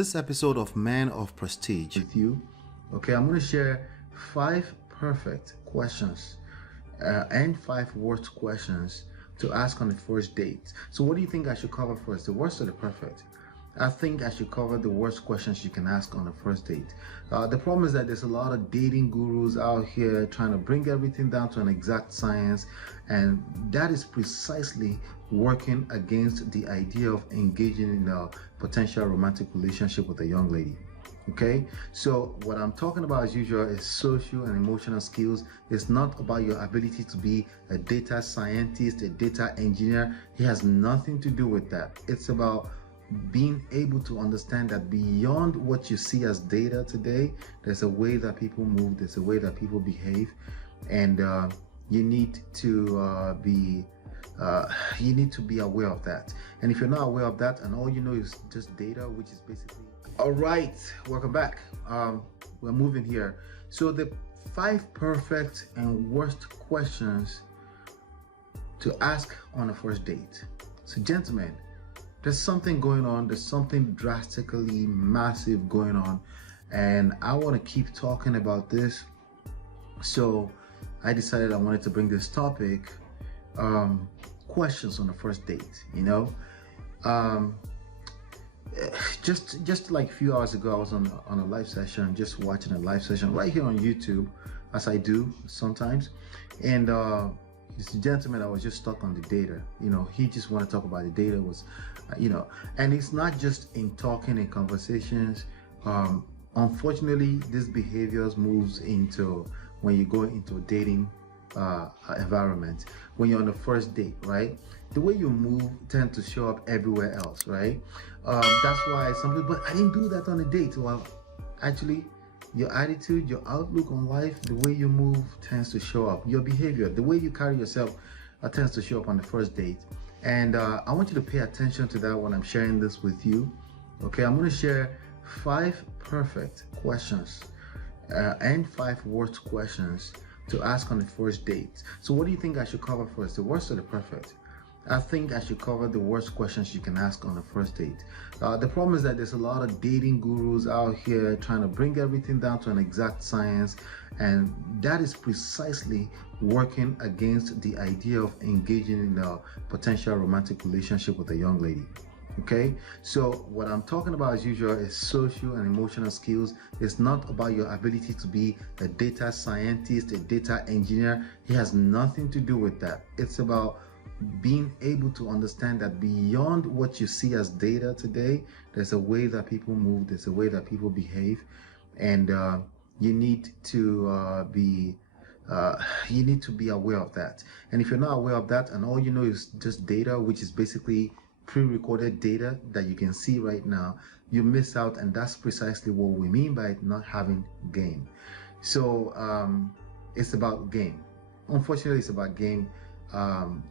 This episode of Man of Prestige with you. Okay, I'm going to share 5 perfect questions and 5 worst questions to ask on the first date. So what do you think I should cover first, the worst or the perfect? I think I should cover the worst questions you can ask on a first date. The problem is that there's a lot of dating gurus out here trying to bring everything down to an exact science, and that is precisely working against the idea of engaging in a potential romantic relationship with a young lady. Okay, so what I'm talking about as usual is social and emotional skills. It's not about your ability to be a data scientist, a data engineer. It has nothing to do with that. It's about being able to understand that beyond what you see as data today, there's a way that people move, there's a way that people behave, and you need to be aware of that. And if you're not aware of that and all you know is just data, which is basically all right, welcome back. We're moving here. So the 5 perfect and worst questions to ask on a first date. So gentlemen, there's something going on, there's something drastically massive going on, and I want to keep talking about this. So I decided I wanted to bring this topic, questions on the first date. Just like a few hours ago, I was on a live session, just watching a live session right here on YouTube, as I do sometimes, and this gentleman, I was just stuck on the data. He just wanted to talk about the data, was and it's not just in talking and conversations. Unfortunately, this behaviors moves into when you go into a dating environment, when you're on the first date, right? The way you move tend to show up everywhere else, right? That's why some people, but I didn't do that on a date. Well, actually, your attitude, your outlook on life, the way you move tends to show up. Your behavior, the way you carry yourself tends to show up on the first date. And I want you to pay attention to that when I'm sharing this with you. Okay, I'm going to share 5 perfect questions and 5 worst questions to ask on the first date. So what do you think I should cover first, the worst or the perfect? I think I should cover the worst questions you can ask on a first date. The problem is that there's a lot of dating gurus out here trying to bring everything down to an exact science, and that is precisely working against the idea of engaging in a potential romantic relationship with a young lady. Okay, so what I'm talking about as usual is social and emotional skills. It's not about your ability to be a data scientist, a data engineer. It has nothing to do with that. It's about being able to understand that beyond what you see as data today, there's a way that people move, there's a way that people behave, and you need to be aware of that. And if you're not aware of that and all you know is just data, which is basically pre-recorded data that you can see right now, you miss out, and that's precisely what we mean by not having game. So it's about game. Unfortunately, it's about game.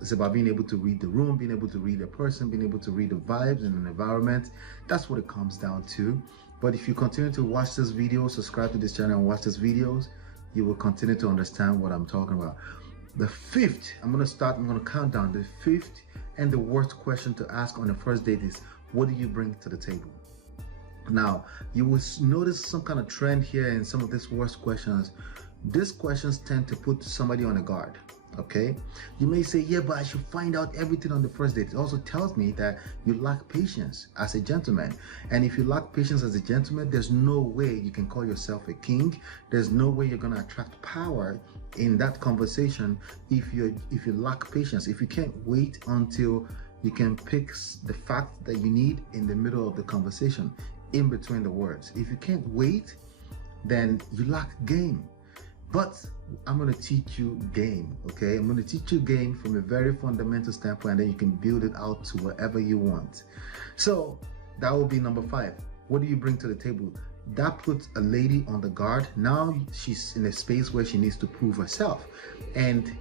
It's about being able to read the room, being able to read a person, being able to read the vibes in an environment. That's what it comes down to. But if you continue to watch this video, subscribe to this channel and watch these videos, you will continue to understand what I'm talking about. The 5th, I'm going to count down. The 5th and the worst question to ask on the first date is, what do you bring to the table? Now, you will notice some kind of trend here in some of these worst questions. These questions tend to put somebody on a guard. Okay, you may say, yeah, but I should find out everything on the first date. It also tells me that you lack patience as a gentleman, and if you lack patience as a gentleman, there's no way you can call yourself a king. There's no way you're going to attract power in that conversation if you lack patience. If you can't wait until you can pick the fact that you need in the middle of the conversation, in between the words, if you can't wait, then you lack game. But I'm going to teach you game, okay? I'm going to teach you game from a very fundamental standpoint, and then you can build it out to whatever you want. So that will be number 5. What do you bring to the table? That puts a lady on the guard. Now she's in a space where she needs to prove herself. And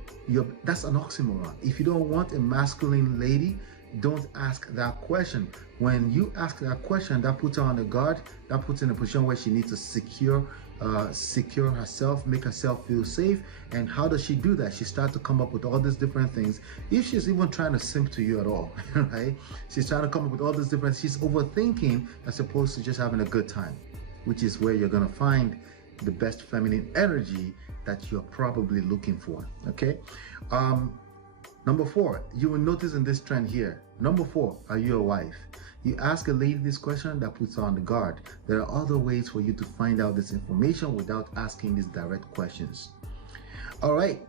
that's an oxymoron. If you don't want a masculine lady, don't ask that question. When you ask that question, that puts her on the guard, that puts her in a position where she needs to secure herself, make herself feel safe. And how does she do that? She starts to come up with all these different things. If she's even trying to simp to you at all, right? She's trying to come up with all these different, she's overthinking as opposed to just having a good time, which is where you're going to find the best feminine energy that you're probably looking for. Okay. Number 4, you will notice in this trend here. Number 4, are you a wife? You ask a lady this question, that puts her on the guard. There are other ways for you to find out this information without asking these direct questions. All right.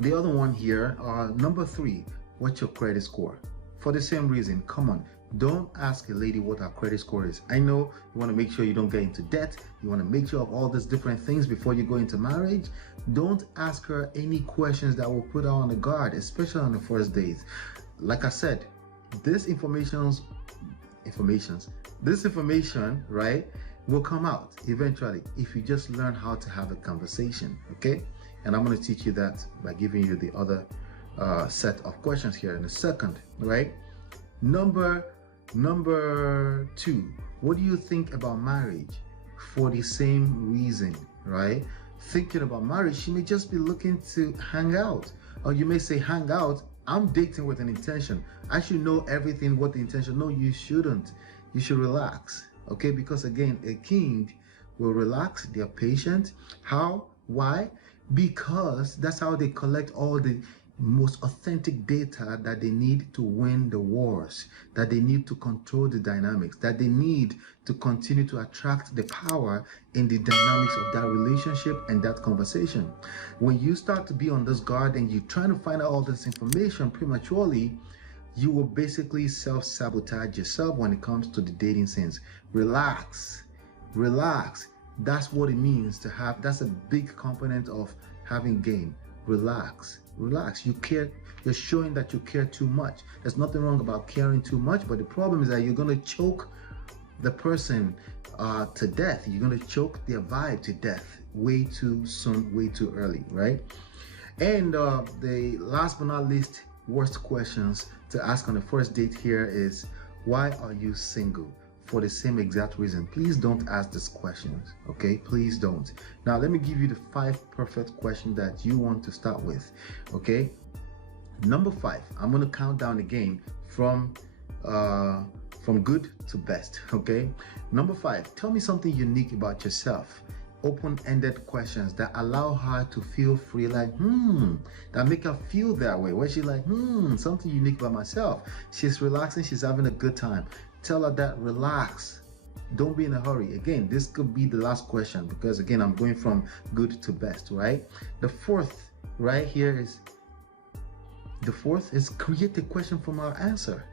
The other one here, number 3, what's your credit score? For the same reason, come on. Don't ask a lady what her credit score is. I know you want to make sure you don't get into debt. You want to make sure of all these different things before you go into marriage. Don't ask her any questions that will put her on the guard, especially on the first days. Like I said, this information, right, will come out eventually if you just learn how to have a conversation, okay? And I'm going to teach you that by giving you the other set of questions here in a second, right? Number 2, what do you think about marriage? For the same reason, right? Thinking about marriage, she may just be looking to hang out. Or you may say, hang out, I'm dating with an intention. I should know everything, what the intention. No, you shouldn't. You should relax, okay? Because again, a king will relax. They're patient. How? Why? Because that's how they collect all the most authentic data that they need to win the wars, that they need to control the dynamics, that they need to continue to attract the power in the dynamics of that relationship and that conversation. When you start to be on this guard and you're trying to find out all this information prematurely, you will basically self-sabotage yourself when it comes to the dating sense. Relax. That's what it means to have, that's a big component of having game. Relax. You care. You're showing that you care too much. There's nothing wrong about caring too much, but the problem is that you're going to choke the person to death. You're going to choke their vibe to death way too soon, way too early, right? And the last but not least, worst questions to ask on the first date here is, why are you single? For the same exact reason. Please don't ask these questions, okay? Please don't. Now, let me give you the 5 perfect questions that you want to start with, okay? Number 5, I'm going to count down again from good to best, okay? Number 5, tell me something unique about yourself. Open-ended questions that allow her to feel free, like, that make her feel that way, where she's like, something unique about myself. She's relaxing, she's having a good time. Tell her that, relax. Don't be in a hurry. Again, this could be the last question because again, I'm going from good to best, right? The 4th right here is, create a question from our answer.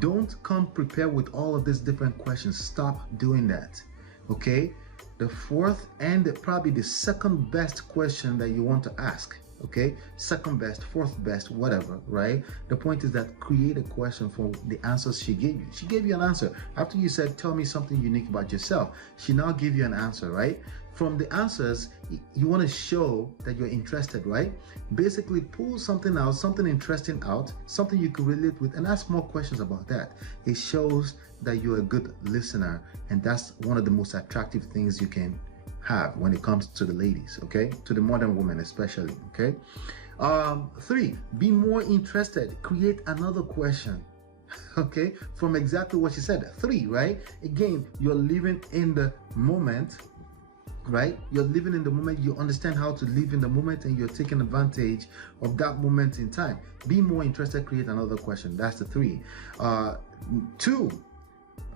Don't come prepared with all of these different questions. Stop doing that, okay? The 4th and probably the 2nd best question that you want to ask, okay? 2nd best, 4th best, whatever, right? The point is that create a question for the answers she gave you. She gave you an answer. After you said, tell me something unique about yourself, she now gave you an answer, right? From the answers, you want to show that you're interested, right? Basically, pull something out, something interesting out, something you can relate with, and ask more questions about that. It shows that you're a good listener, and that's one of the most attractive things you can have when it comes to the ladies, okay? To the modern women especially, okay? 3, be more interested. Create another question, okay? From exactly what she said. 3, right? Again, you're living in the moment, right? You're living in the moment. You understand how to live in the moment and you're taking advantage of that moment in time. Be more interested. Create another question. That's the 3. 2,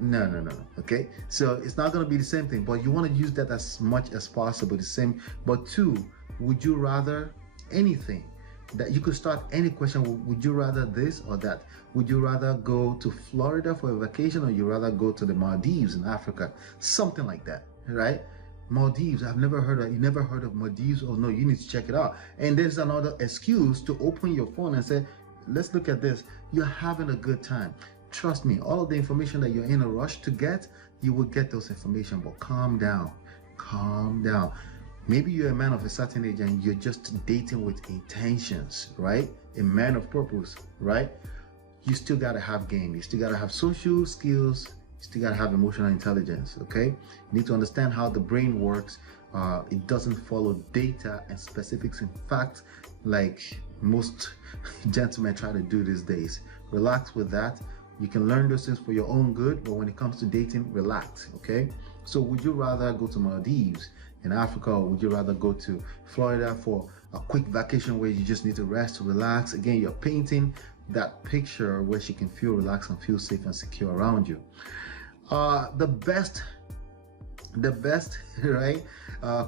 no, okay? So it's not going to be the same thing, but you want to use that as much as possible, the same. But 2, would you rather anything? That you could start any question. Would you rather this or that? Would you rather go to Florida for a vacation, or you rather go to the Maldives in Africa? Something like that, right? Maldives, I've never heard of. You never heard of Maldives? Oh no, you need to check it out. And there's another excuse to open your phone and say, let's look at this. You're having a good time. Trust me, all of the information that you're in a rush to get, you will get those information, but calm down. Maybe you're a man of a certain age and you're just dating with intentions, right? A man of purpose, right? you still got to have game. You still got to have social skills. You still got to have emotional intelligence. Okay, you need to understand how the brain works. It doesn't follow data and specifics in fact like most gentlemen try to do these days. Relax with that. You can learn those things for your own good, but when it comes to dating, relax. Okay, so would you rather go to Maldives in Africa, or would you rather go to Florida for a quick vacation where you just need to rest, relax? Again, you're painting that picture where she can feel relaxed and feel safe and secure around you. The best right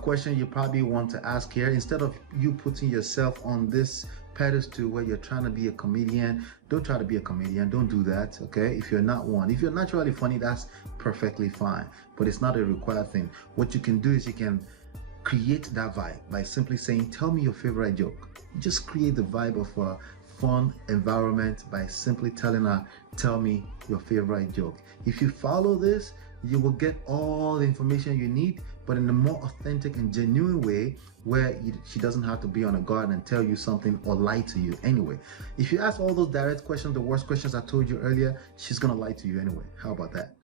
question you probably want to ask here, instead of you putting yourself on this pedestal where you're trying to be a comedian, don't try to be a comedian. Don't do that. Okay, if you're not one, if you're naturally funny, that's perfectly fine, but it's not a required thing. What you can do is you can create that vibe by simply saying, tell me your favorite joke. You just create the vibe of a fun environment by simply telling her, tell me your favorite joke. If you follow this, you will get all the information you need, but in a more authentic and genuine way where she doesn't have to be on a guard and tell you something or lie to you anyway. If you ask all those direct questions, the worst questions I told you earlier, she's gonna lie to you anyway. How about that?